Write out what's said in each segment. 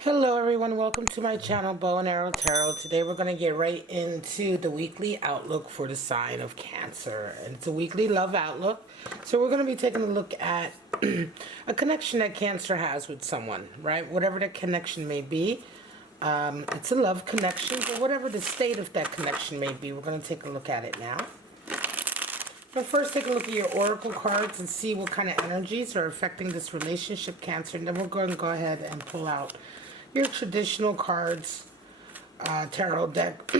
Hello everyone, welcome to my channel Bow and Arrow Tarot. Today we're going to get right into the weekly outlook for the sign of Cancer. And it's a weekly love outlook. So we're going to be taking a look at a connection that Cancer has with someone, right? Whatever that connection may be. It's a love connection, but whatever the state of that connection may be, we're going to take a look at it now. But first, take a look at your oracle cards and see what kind of energies are affecting this relationship, Cancer. And then we're going to go ahead and pull out your traditional cards, tarot deck,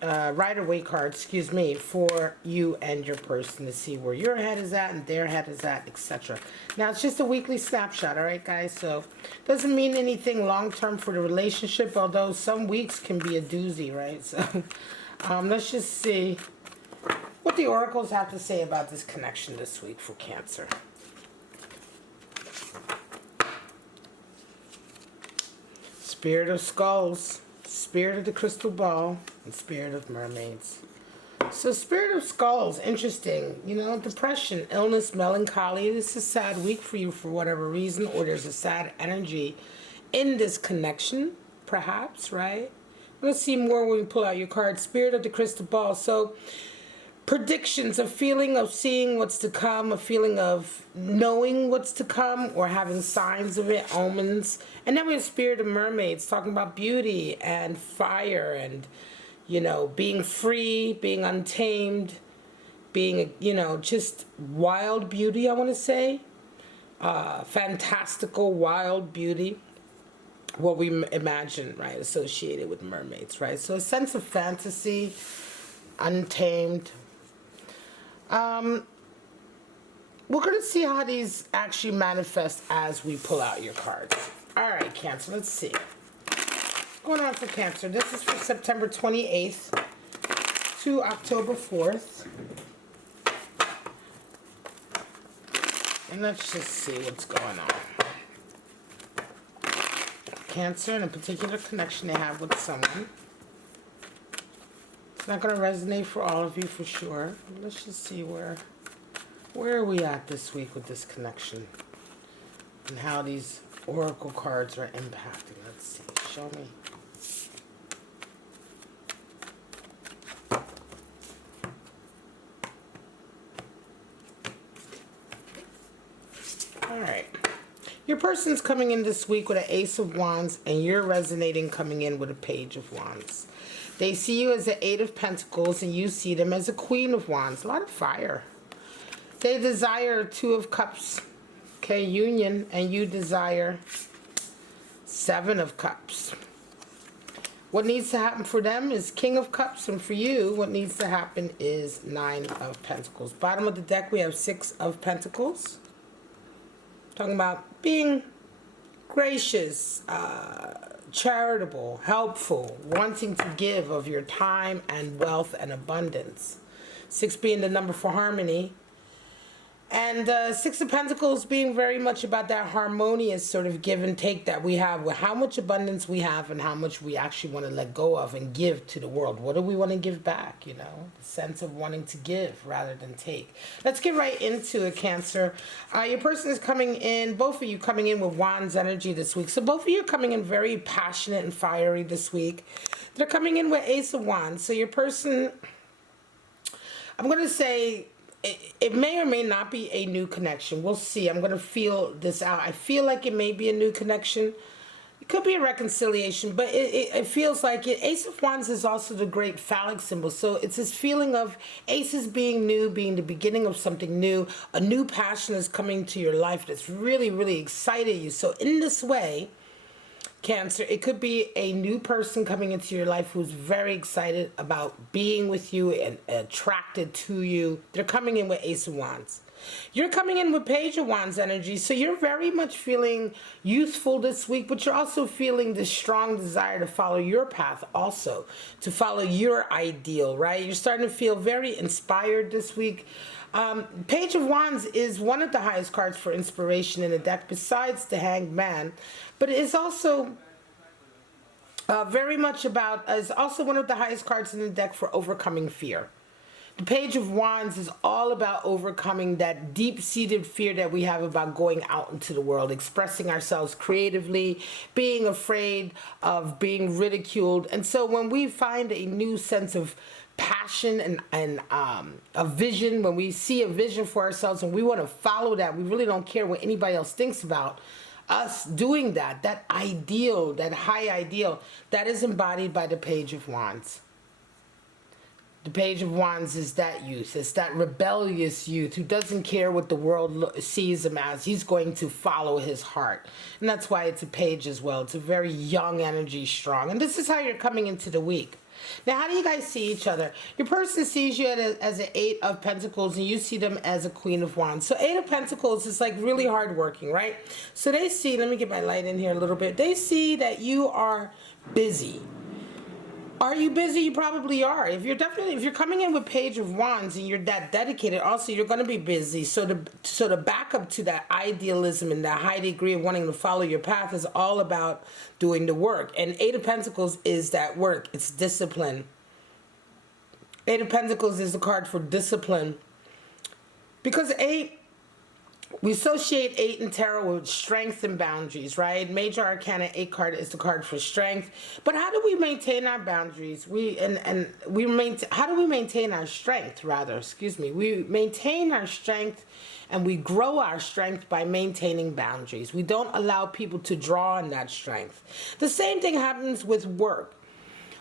Rider-Waite cards, excuse me, for you and your person to see where your head is at and their head is at, etc. Now, it's just a weekly snapshot, all right, guys? So, doesn't mean anything long-term for the relationship, although some weeks can be a doozy, right? So, let's just see what the oracles have to say about this connection this week for Cancer. Spirit of Skulls, Spirit of the Crystal Ball, and Spirit of Mermaids. So Spirit of Skulls, interesting. You know, depression, illness, melancholy. This is a sad week for you for whatever reason, or there's a sad energy in this connection, perhaps, right? We'll see more when we pull out your card. Spirit of the Crystal Ball. So predictions, a feeling of seeing what's to come, a feeling of knowing what's to come or having signs of it, omens. And then we have Spirit of Mermaids, talking about beauty and fire and, you know, being free, being untamed, being, you know, just wild beauty, I want to say. Fantastical, wild beauty. What we imagine, right, associated with mermaids, right? So a sense of fantasy, untamed. We're going to see how these actually manifest as we pull out your cards. All right, Cancer, let's see. What's going on for Cancer? This is for September 28th to October 4th. And let's just see what's going on. Cancer and a particular connection they have with someone. It's not going to resonate for all of you for sure. Let's just see where are we at this week with this connection and how these oracle cards are impacting. Let's see. Show me. All right. Your person's coming in this week with an Ace of Wands, and you're resonating coming in with a Page of Wands. They see you as the Eight of Pentacles, and you see them as a Queen of Wands. A lot of fire. They desire Two of Cups, okay, union, and you desire Seven of Cups. What needs to happen for them is King of Cups, and for you, what needs to happen is Nine of Pentacles. Bottom of the deck, we have Six of Pentacles. Talking about being gracious, charitable, helpful, wanting to give of your time and wealth and abundance. 6 being the number for harmony. And Six of Pentacles being very much about that harmonious sort of give and take that we have with how much abundance we have and how much we actually want to let go of and give to the world. What do we want to give back, you know? The sense of wanting to give rather than take. Let's get right into it, Cancer. Your person is coming in, both of you coming in with Wands energy this week. So both of you are coming in very passionate and fiery this week. They're coming in with Ace of Wands. So your person, I'm going to say, it may or may not be a new connection. We'll see. I'm going to feel this out. I feel like it may be a new connection. It could be a reconciliation, but it feels like it. Ace of Wands is also the great phallic symbol. So it's this feeling of aces being new, being the beginning of something new. A new passion is coming to your life that's really, really excited you. So in this way, Cancer, it could be a new person coming into your life who's very excited about being with you and attracted to you. They're coming in with Ace of Wands. You're coming in with Page of Wands energy, so you're very much feeling youthful this week, but you're also feeling this strong desire to follow your path also, to follow your ideal, right? You're starting to feel very inspired this week. Page of Wands is one of the highest cards for inspiration in the deck besides the Hanged Man, but it is also very much about, is also one of the highest cards in the deck for overcoming fear. The Page of Wands is all about overcoming that deep-seated fear that we have about going out into the world, expressing ourselves creatively, being afraid of being ridiculed. And so when we find a new sense of passion and a vision, when we see a vision for ourselves and we want to follow that, we really don't care what anybody else thinks about us doing that, that ideal, that high ideal, that is embodied by the Page of Wands. The Page of Wands is that youth. It's that rebellious youth who doesn't care what the world sees him as. He's going to follow his heart. And that's why it's a page as well. It's a very young energy, strong. And this is how you're coming into the week. Now, how do you guys see each other? Your person sees you as an 8 of Pentacles, and you see them as a Queen of Wands. So 8 of Pentacles is like really hardworking, right? So they see, let me get my light in here a little bit. They see that you are busy. Are you busy? You probably are. If you're coming in with Page of Wands and you're that dedicated, also you're going to be busy. So the backup to that idealism and that high degree of wanting to follow your path is all about doing the work. And 8 of Pentacles is that work. It's discipline. 8 of Pentacles is the card for discipline. Because 8, we associate 8 in tarot with strength and boundaries, right? Major Arcana 8 card is the card for strength. But how do we maintain our boundaries? How do we maintain our strength, rather? Excuse me. We maintain our strength and we grow our strength by maintaining boundaries. We don't allow people to draw on that strength. The same thing happens with work.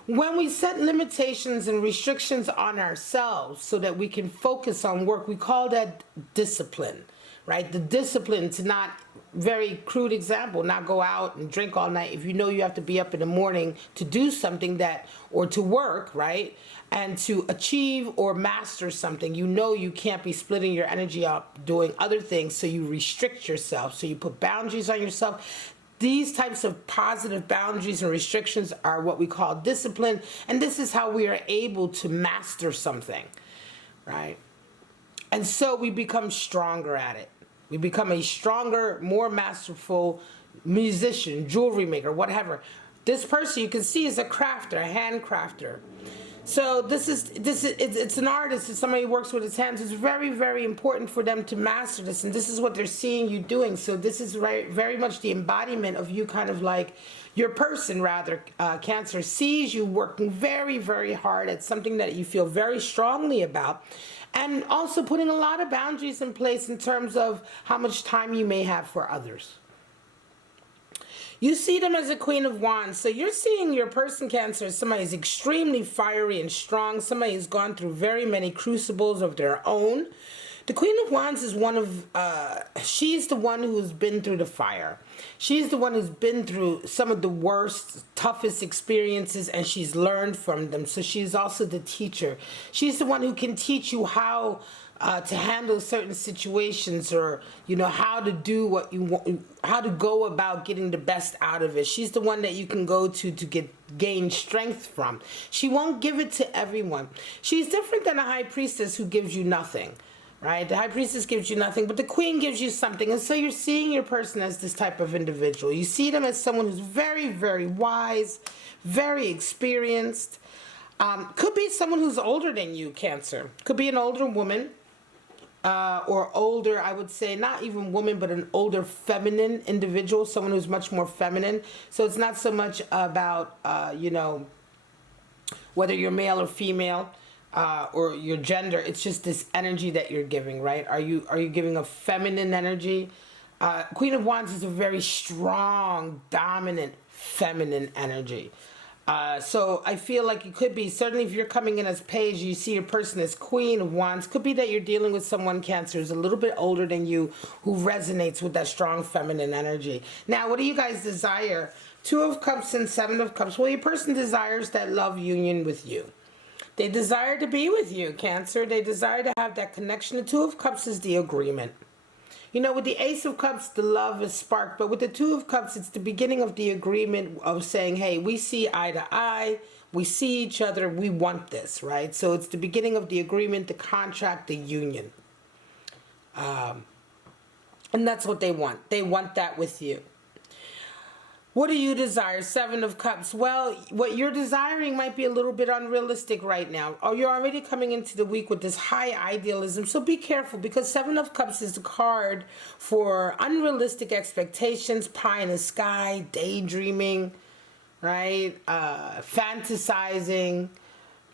When we set limitations and restrictions on ourselves so that we can focus on work, we call that discipline. Right? The discipline to not, very crude example, not go out and drink all night if you know you have to be up in the morning to do something or to work, right? And to achieve or master something, you know you can't be splitting your energy up doing other things, so you restrict yourself. So you put boundaries on yourself. These types of positive boundaries and restrictions are what we call discipline, and this is how we are able to master something, right? And so we become stronger at it. We become a stronger, more masterful musician, jewelry maker, whatever. This person you can see is a crafter, a hand crafter. So it's an artist. It's somebody who works with his hands. It's very, very important for them to master this, and this is what they're seeing you doing. So this is very much the embodiment of you, kind of like your person, rather, Cancer, sees you working very, very hard at something that you feel very strongly about. And also putting a lot of boundaries in place in terms of how much time you may have for others. You see them as a Queen of Wands. So you're seeing your person, Cancer, as somebody who's extremely fiery and strong. Somebody who's gone through very many crucibles of their own. The Queen of Wands is she's the one who's been through the fire. She's the one who's been through some of the worst, toughest experiences, and she's learned from them. So she's also the teacher. She's the one who can teach you how to handle certain situations, or how to do what you want, how to go about getting the best out of it. She's the one that you can go to gain strength from. She won't give it to everyone. She's different than a high priestess who gives you nothing. Right? The high priestess gives you nothing, but the queen gives you something. And so you're seeing your person as this type of individual. You see them as someone who's very, very wise, very experienced. Could be someone who's older than you, Cancer. Could be an older woman, or older, I would say, not even woman, but an older feminine individual, someone who's much more feminine. So it's not so much about, whether you're male or female. Or your gender. It's just this energy that you're giving, right? Are you giving a feminine energy? Queen of Wands is a very strong, dominant, feminine energy. So I feel like it could be, certainly if you're coming in as Page, you see your person as Queen of Wands, could be that you're dealing with someone, Cancer, who's a little bit older than you, who resonates with that strong feminine energy. Now, what do you guys desire? 2 of Cups and 7 of Cups. Well, your person desires that love union with you. They desire to be with you, Cancer. They desire to have that connection. The 2 of Cups is the agreement. With the Ace of Cups, the love is sparked. But with the 2 of Cups, it's the beginning of the agreement of saying, hey, we see eye to eye. We see each other. We want this, right? So it's the beginning of the agreement, the contract, the union. And that's what they want. They want that with you. What do you desire? Seven of Cups. Well, what you're desiring might be a little bit unrealistic right now. Or you're already coming into the week with this high idealism. So be careful, because Seven of Cups is the card for unrealistic expectations, pie in the sky, daydreaming, right? Fantasizing.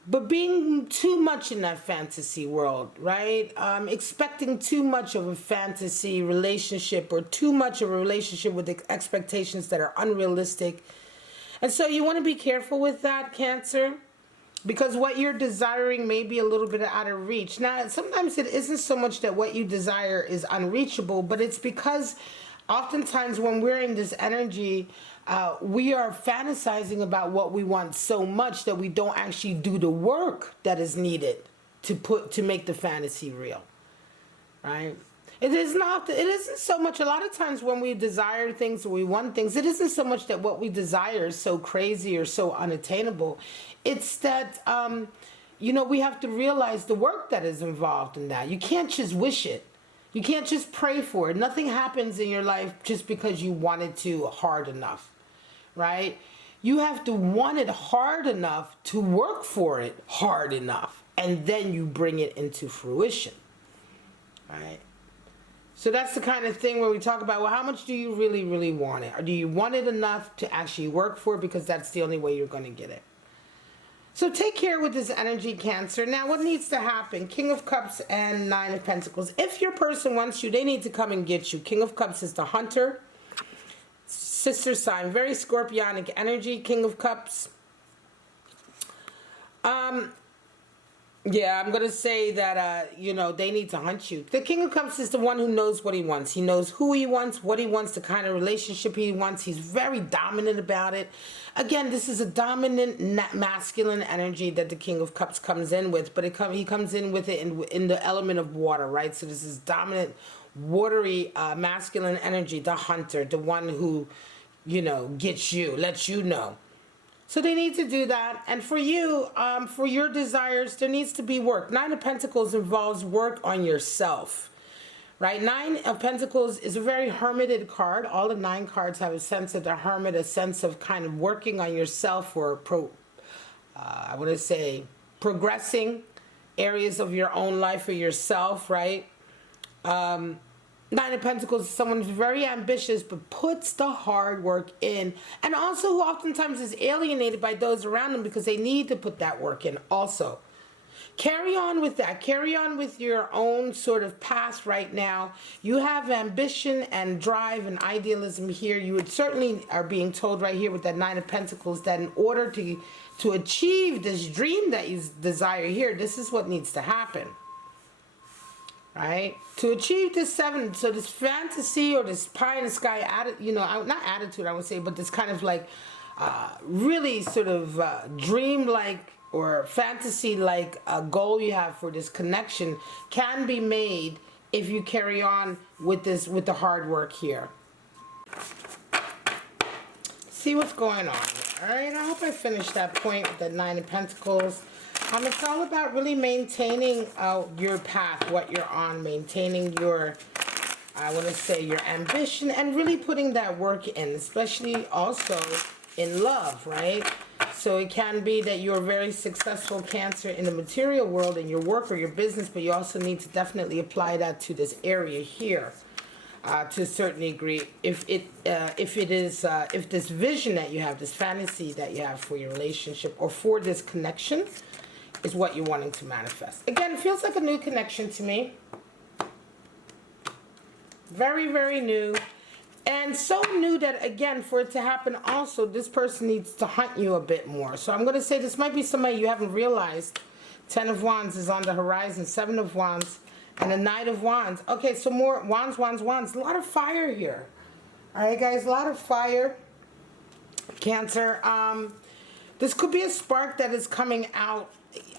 But being too much in that fantasy world, right? Expecting too much of a fantasy relationship, or too much of a relationship with expectations that are unrealistic. And so you want to be careful with that, Cancer, because what you're desiring may be a little bit out of reach. Now, sometimes it isn't so much that what you desire is unreachable, but it's because oftentimes when we're in this energy, we are fantasizing about what we want so much that we don't actually do the work that is needed to make the fantasy real, right? It isn't so much, a lot of times when we desire things or we want things, it isn't so much that what we desire is so crazy or so unattainable. It's that, we have to realize the work that is involved in that. You can't just wish it. You can't just pray for it. Nothing happens in your life just because you want it to hard enough, right? You have to want it hard enough to work for it hard enough, and then you bring it into fruition, right? So that's the kind of thing where we talk about, well, how much do you really, really want it? Or do you want it enough to actually work for it, because that's the only way you're going to get it? So take care with this energy, Cancer. Now, what needs to happen? King of Cups and Nine of Pentacles. If your person wants you, they need to come and get you. King of Cups is the hunter. Sister sign. Very scorpionic energy, King of Cups. Yeah, I'm going to say that, they need to hunt you. The King of Cups is the one who knows what he wants. He knows who he wants, what he wants, the kind of relationship he wants. He's very dominant about it. Again, this is a dominant masculine energy that the King of Cups comes in with, but he comes in with it in the element of water, right? So this is dominant, watery, masculine energy, the hunter, the one who, gets you, lets you know. So they need to do that. And for you, for your desires, there needs to be work. Nine of Pentacles involves work on yourself, right? Nine of Pentacles is a very hermited card. All the 9 cards have a sense of the hermit, a sense of kind of working on yourself, or I want to say progressing areas of your own life for yourself, right? Nine of Pentacles is someone who's very ambitious but puts the hard work in, and also who oftentimes is alienated by those around them because they need to put that work in also. Carry on with that. Carry on with your own sort of past right now. You have ambition and drive and idealism here. You would certainly are being told right here with that Nine of Pentacles that in order to achieve this dream that you desire here, this is what needs to happen. Right? To achieve this 7, so this fantasy or this pie in the sky, not attitude, I would say, but this kind of like really sort of dream-like or fantasy-like goal you have for this connection can be made if you carry on with the hard work here. See what's going on here. All right, I hope I finished that point with the Nine of Pentacles. It's all about really maintaining your path, what you're on, maintaining your, I want to say, your ambition, and really putting that work in, especially also in love, right? So it can be that you're a very successful Cancer in the material world in your work or your business, but you also need to definitely apply that to this area here to a certain degree. If this vision that you have, this fantasy that you have for your relationship or for this connection, is what you're wanting to manifest. Again, it feels like a new connection to me. Very, very new. And so new that, again, for it to happen also, this person needs to hunt you a bit more. So I'm going to say this might be somebody you haven't realized. 10 of Wands is on the horizon. 7 of Wands and a Knight of Wands. Okay, so more Wands, Wands, Wands. A lot of fire here. All right, guys, a lot of fire. Cancer. This could be a spark that is coming out.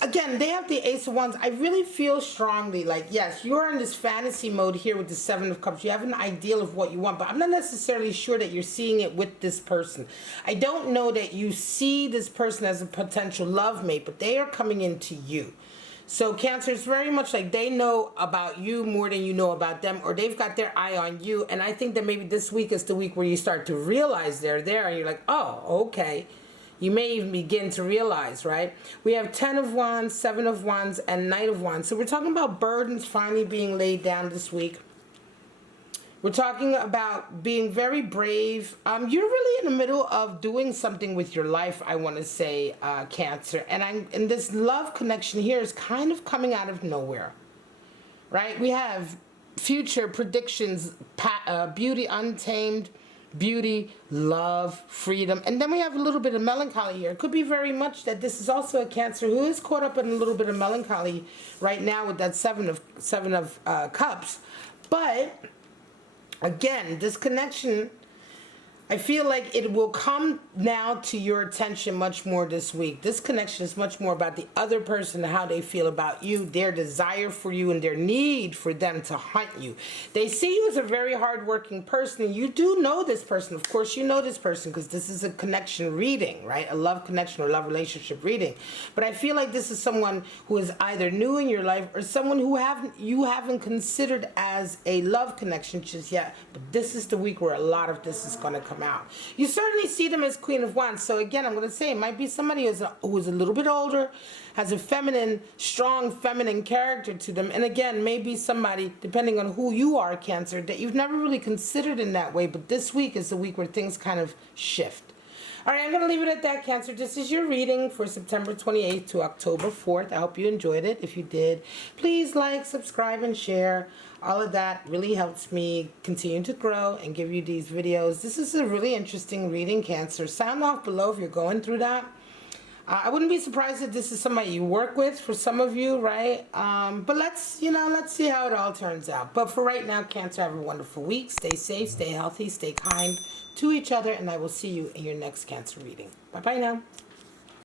Again, they have the Ace of Wands. I really feel strongly like, yes, you're in this fantasy mode here with the 7 of Cups. You have an ideal of what you want, but I'm not necessarily sure that you're seeing it with this person. I don't know that you see this person as a potential love mate, but they are coming into you. So Cancer is very much like they know about you more than you know about them, or they've got their eye on you. And I think that maybe this week is the week where you start to realize they're there and you're like, oh, okay. You may even begin to realize, right? We have 10 of Wands, 7 of Wands, and Knight of Wands. So we're talking about burdens finally being laid down this week. We're talking about being very brave. You're really in the middle of doing something with your life, I want to say, Cancer. And this love connection here is kind of coming out of nowhere, right? We have future predictions, beauty untamed, beauty, love, freedom. And then we have a little bit of melancholy here. It could be very much that this is also a Cancer who is caught up in a little bit of melancholy right now with that seven of cups. But again, this connection, I feel like it will come now to your attention much more this week. This connection is much more about the other person and how they feel about you, their desire for you, and their need for them to hunt you. They see you as a very hardworking person, and you do know this person. Of course, you know this person because this is a connection reading, right? A love connection or love relationship reading. But I feel like this is someone who is either new in your life or someone who you haven't considered as a love connection just yet. But this is the week where a lot of this is going to come out. You certainly see them as Queen of Wands. So again, I'm going to say it might be somebody who is a little bit older, has a strong feminine character to them. And again, maybe somebody, depending on who you are, Cancer, that you've never really considered in that way. But this week is the week where things kind of shift. All right, I'm going to leave it at that, Cancer. This is your reading for September 28th to October 4th. I hope you enjoyed it. If you did, please like, subscribe, and share. All of that really helps me continue to grow and give you these videos. This is a really interesting reading, Cancer. Sound off below if you're going through that. I wouldn't be surprised if this is somebody you work with for some of you, right? But let's see how it all turns out. But for right now, Cancer, have a wonderful week. Stay safe, stay healthy, stay kind to each other, and I will see you in your next Cancer reading. Bye-bye now.